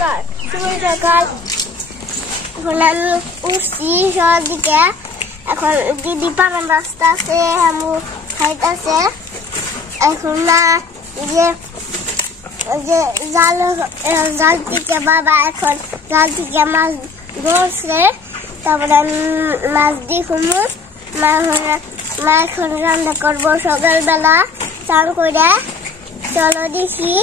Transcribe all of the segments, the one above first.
সকাল এখন আমি উঠছি শহর দিকে এখন দিদি পানা রাস্তা আছে আমু খাইতেছে এখন না যে জাল থেকে বাবা এখন জাল থেকে মাছ ধরছে তারপরে আমি মাছ দেখুন মা এখন রান্না করবো সকালবেলা চান করে চলো দেখি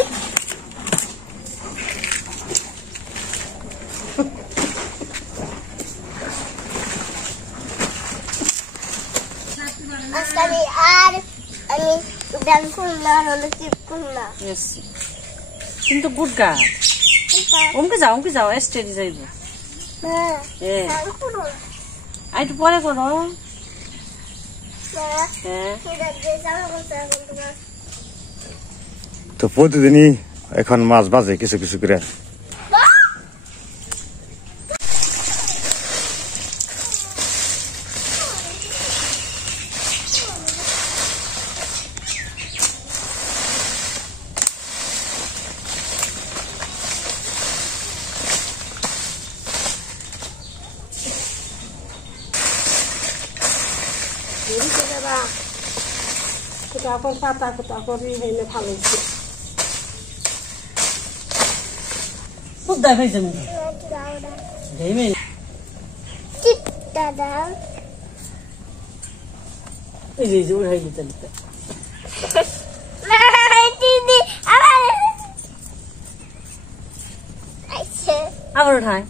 আমি ব্যাংক করলাম হলো কি করলাম কিন্তু গুডগা অমকে যাও স্টেডি যাইব একটু পরে করো তো প্রতিদিনই এখন মাছ বাজে কিছু কিছু করে পাতা কোটা করি হইলে ভালো খুব দেখাই যাবে এই যে উড়াই দিতে আবার উঠায়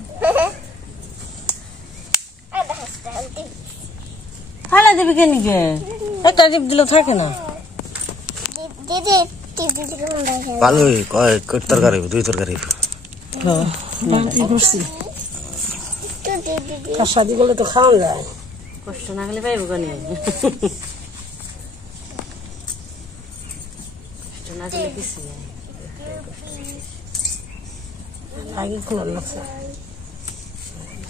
ফালা দেবে কেন গে একটা টিপ দিলে থাকে না ভালোই কয় তরকারি দুই তরকারি কাশাদি বলে তো খাওয়া যায় কষ্ট না গেলে পাইব কেন কষ্ট না গেলে কিছু আগে খোলা লাগছে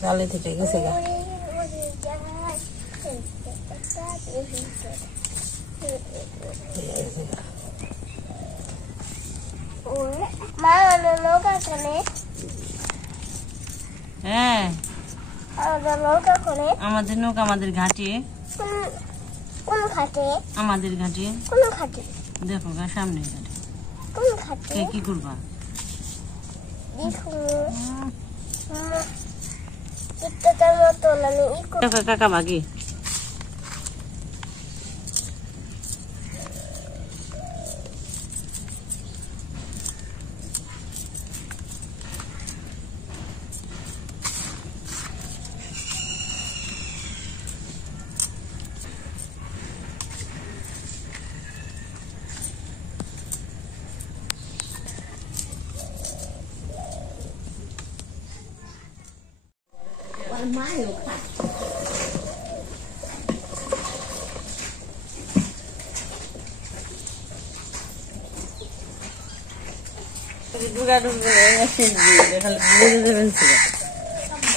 জালে থেকে গেছে গা হ্যাঁ আমাদের নৌকা আমাদের ঘাটে আমাদের ঘাটে দেখো গা সামনে ঘাটে কি করবা কাকা বাকি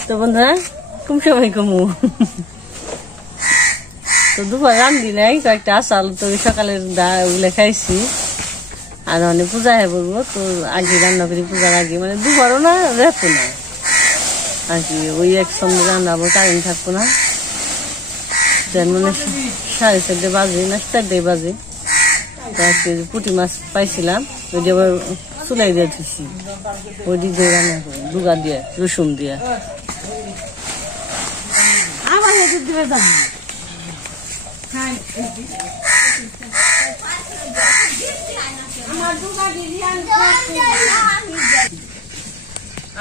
তো বন্ধুরা কম সময় কমু তো দুপুর রান্ধি নাই কয়েকটা আসাল তো সকালে খাইছি আর অনেক পূজা হয়ে বলবো তো আগে রান্না করি পূজার আগে মানে দুপুরও না রাখবো না আর কি ওই একসঙ্গে রান্নাবো কারেন্ট থাকবো না মানে 4:30 বাজে না 4:30 বাজে পুঁটি মাছ পাইছিলাম ওই যে আবার চুলাই দিয়ে দিচ্ছি ওই দিক দিয়ে রান্না করি দুগা দিয়ে রসুন দিয়ে আবার দিবে দাম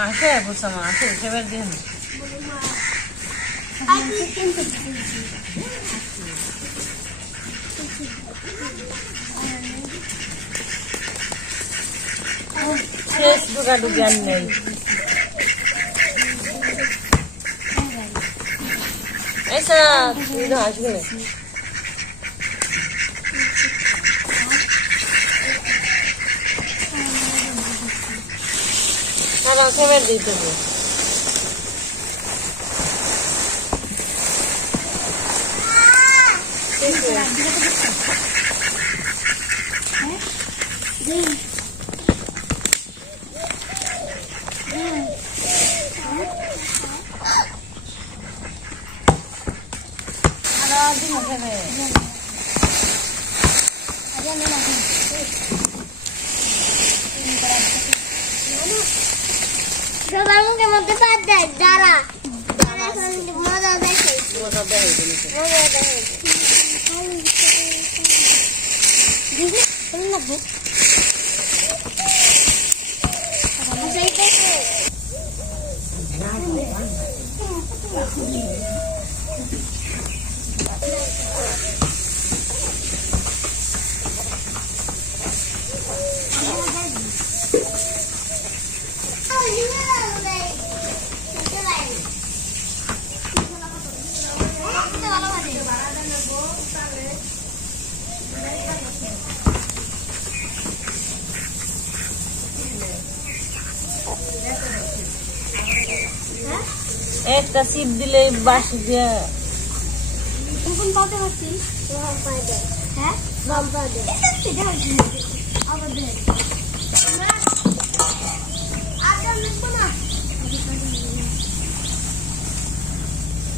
আসে বলছাম আসে সেবার দিয়ে ফ্রেশ দুগা দুগি আন নেই ऐसा इधर आज में अब आंखें में दी तो এখানে সবার মুখের মধ্যে পাত দেয় যারা মজা দেখে একটা সিপ দিলে বাঁশ দিয়ে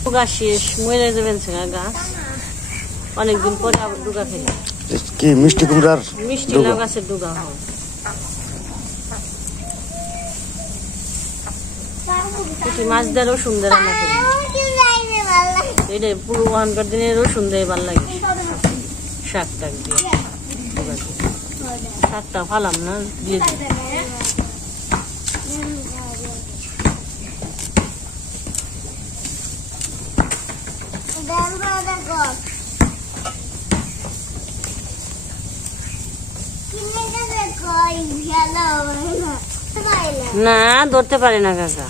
ডুগা শেষ মরে যাবেন গাছ অনেকদিন পরে আবার ডুগা খেলে কি মিষ্টি কুমড়ার মিষ্টি লাউ গাছের ডুগা হয় মাছ দিয়ে রসুন দিয়ে রান্না করি এটা পুরো ওখানকার দিনে রসুন দিয়ে ভালো লাগে শাক টাক দিয়ে শাকটা ফালাম না দিয়ে দিই না ধরতে পারে না কাকা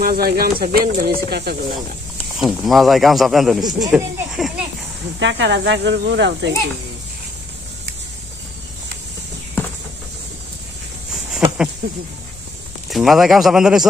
মাজায় গামছা বেঁধে নিয়েছে কাকা গুলা মাজায় গামছা বেঁধে নিচ্ছে কাকারা যা করে বুড়াও তো মাজায় গামছা বেঁধে নিছ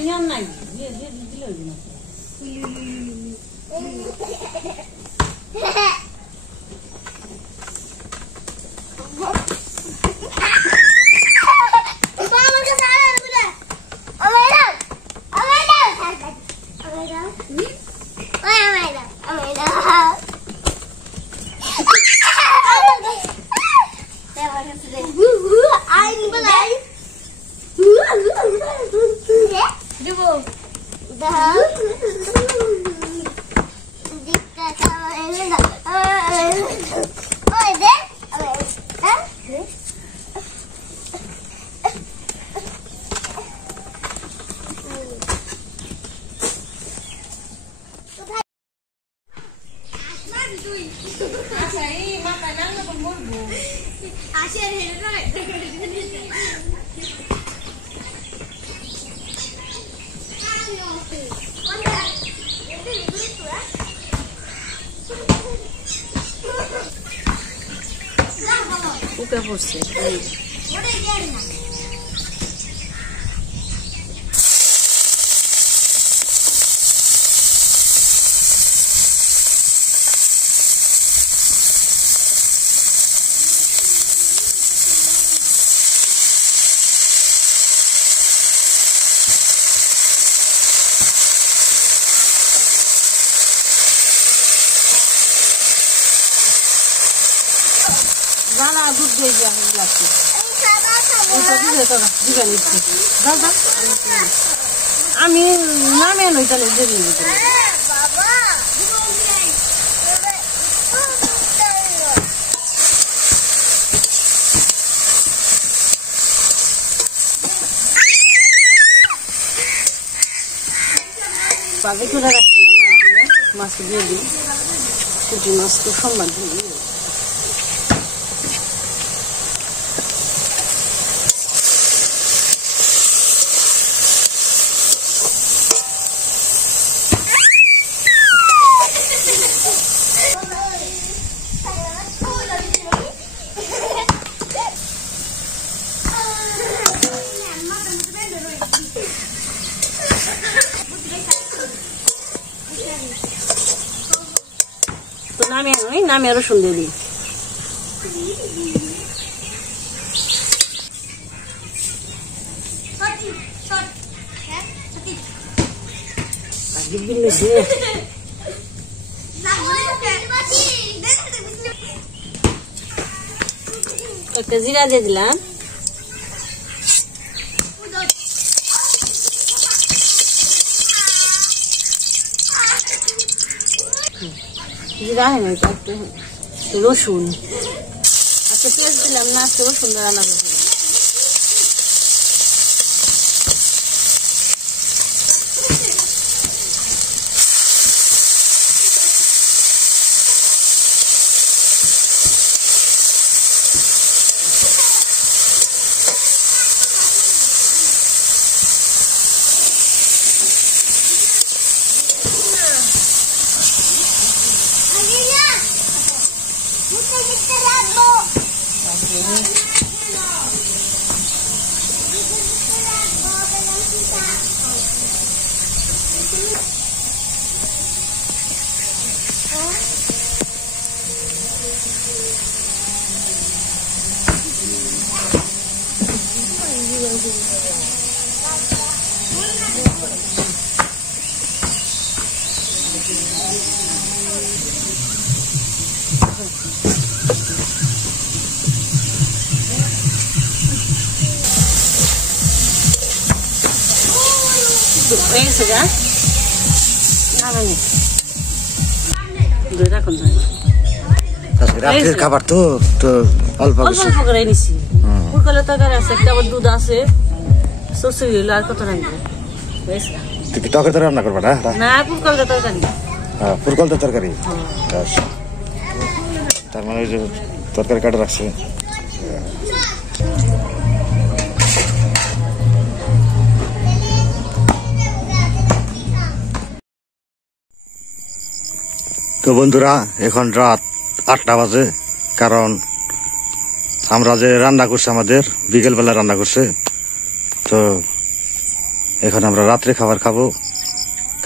নিয়ম নাই উঠে পড়ছে জানা দুধ দিয়ে যা লাগছে ওটা দিয়ে তো দিবেন একটু দাদা আমি নামে নই তাহলে দেরি হয়ে আগে চলে রাখছিলাম মাছগুলো, মাছ দিয়ে দিই। পুঁটি মাছ তো সম্মান দিই। তো নামে রসুন দিয়ে দিই। একটা জিরা দিয়ে দিলাম। জিরা হয় না, একটু রসুন। আচ্ছা পেঁয়াজ দিলাম না, আজকে রসুন রান্না করবো। রাত্রের খাবার তো অল্প অল্প করে নিছি। পুরকলের তরকারি আছে, একটা আবার দুধ আছে, সরষে হইলো, আর কত রাখবো? টকের তরকারি রান্না করবা না? না, পুরকলের তরকারি। পুরকল তরকারি, তার মানে ওই যে তরকারি কাটা রাখছে। তো বন্ধুরা, এখন রাত 8টা বাজে। কারণ আমরা যে রান্না করছে, আমাদের বিকেলবেলা রান্না করছে, তো এখন আমরা রাত্রে খাবার খাবো।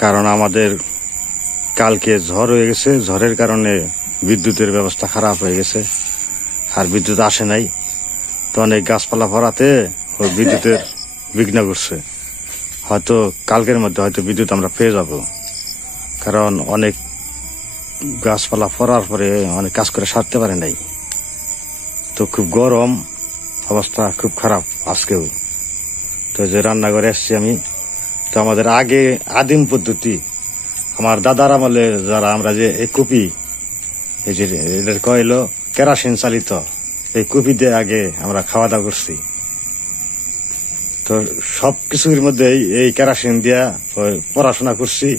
কারণ আমাদের কালকে ঝড় হয়ে গেছে, ঝড়ের কারণে বিদ্যুতের ব্যবস্থা খারাপ হয়ে গেছে, আর বিদ্যুৎ আসে নাই। তো অনেক গাছপালা ভরাতে ওই বিদ্যুতের বিঘ্ন করছে। হয়তো কালকের মধ্যে হয়তো বিদ্যুৎ আমরা পেয়ে যাব, কারণ অনেক গাছপালা পড়ার পরে অনেক কাজ করে সারতে পারে নাই। তো খুব গরম অবস্থা, খুব খারাপ আজকেও। তো যে রান্নাঘরে এসছি আমি, তো আমাদের আগে আদিম পদ্ধতি, আমার দাদার আমলে যারা আমরা যে এই কুপি, এই যে এদের কইলো কেরাসিন চালিত, এই কুপি দিয়ে আগে আমরা খাওয়া দাওয়া করছি। তো সবকিছুর মধ্যে এই কেরাসিন দিয়া পড়াশোনা করছি,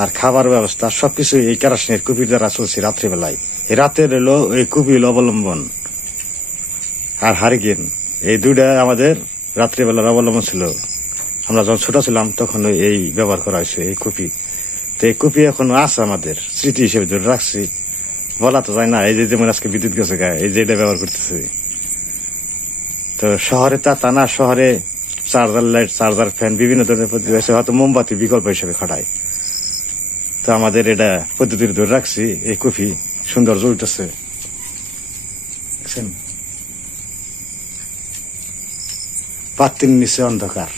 আর খাবার ব্যবস্থা সবকিছু এই কেরাসিনের কুপির দ্বারা চলছে রাত্রিবেলায়। এই রাতের এলো এই কুপির অবলম্বন আর হারিকেন, এই দুইটা আমাদের রাত্রিবেলার অবলম্বন ছিল। আমরা যখন ছোট ছিলাম তখন এই ব্যবহার করা হয়েছে এই কুপি। তো এই কুপি এখন আছে আমাদের স্মৃতি হিসেবে ধরে রাখছি, বলা তো যায় না। এই যে যেমন আজকে বিদ্যুৎ গেছে গায়ে, এই যে এটা ব্যবহার করতেছে। তো শহরে তা না, শহরে চার্জার লাইট, চার্জার ফ্যান, বিভিন্ন ধরনের পদ্ধতি আছে, হয়তো মোমবাতি বিকল্প হিসেবে খাটায়। তো আমাদের এটা পদ্ধতির ধরে রাখছি। এই কফি সুন্দর জ্বলতেছে, পাত্তির নিচে অন্ধকার,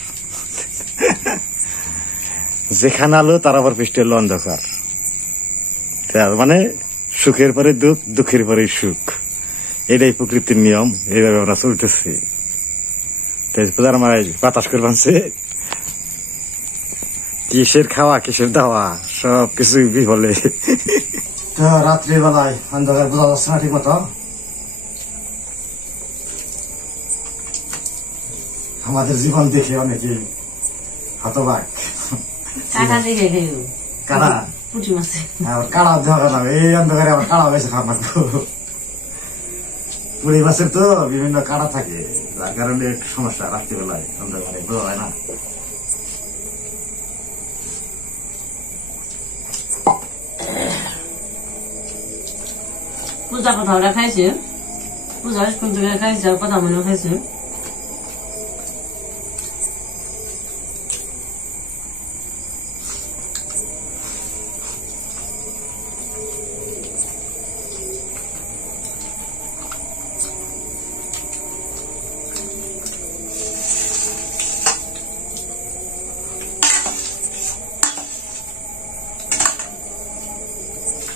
যেখানে আলো তার আবার পৃষ্ঠে এলো অন্ধকার। মানে সুখের পরে দুঃখ, দুঃখের পরে সুখ, এটাই প্রকৃতির নিয়ম। এইভাবে আমরা চলতেছি। আমার বাতাস করে বানছে, কিসের খাওয়া কিসের দাওয়া সব কিছু বিফলে। তো রাত্রিবেলায় অন্ধকার বোঝা যাচ্ছে না ঠিক মতো। আমাদের জীবন দেখে অনেকে হতবাক। কাটা দেখে খেয়ে কারা পুঁটি মাছে আবার কাড়া দেখা না, এই অন্ধকারে আবার কাড়া বেশি খাওয়া পুরি মাছের তো বিভিন্ন কাড়া থাকে, যার কারণে একটু সমস্যা। রাত্রিবেলায় অন্ধকারে বোঝা যায় না। পূজা কথা ওরা খাইছে, পূজা স্কুল থেকে খাইছে, আর কথা মনে খাইছে।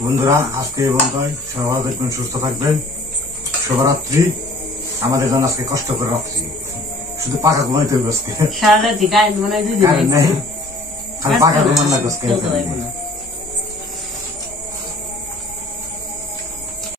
বন্ধুরা আজকে এই বন্ধুই সবাই ভালো থাকবেন, সুস্থ থাকবেন। শুভরাত্রি। আমাদের জন্য আজকে কষ্ট করে রাত্রি, শুধু পাকা ঘুমাইতে হবে আজকে। সারা রাতি কারেন্ট মনে হয় 2 দিন কারেন্ট নেই, খালি পাকা ঘুমান লাগবে আজকে।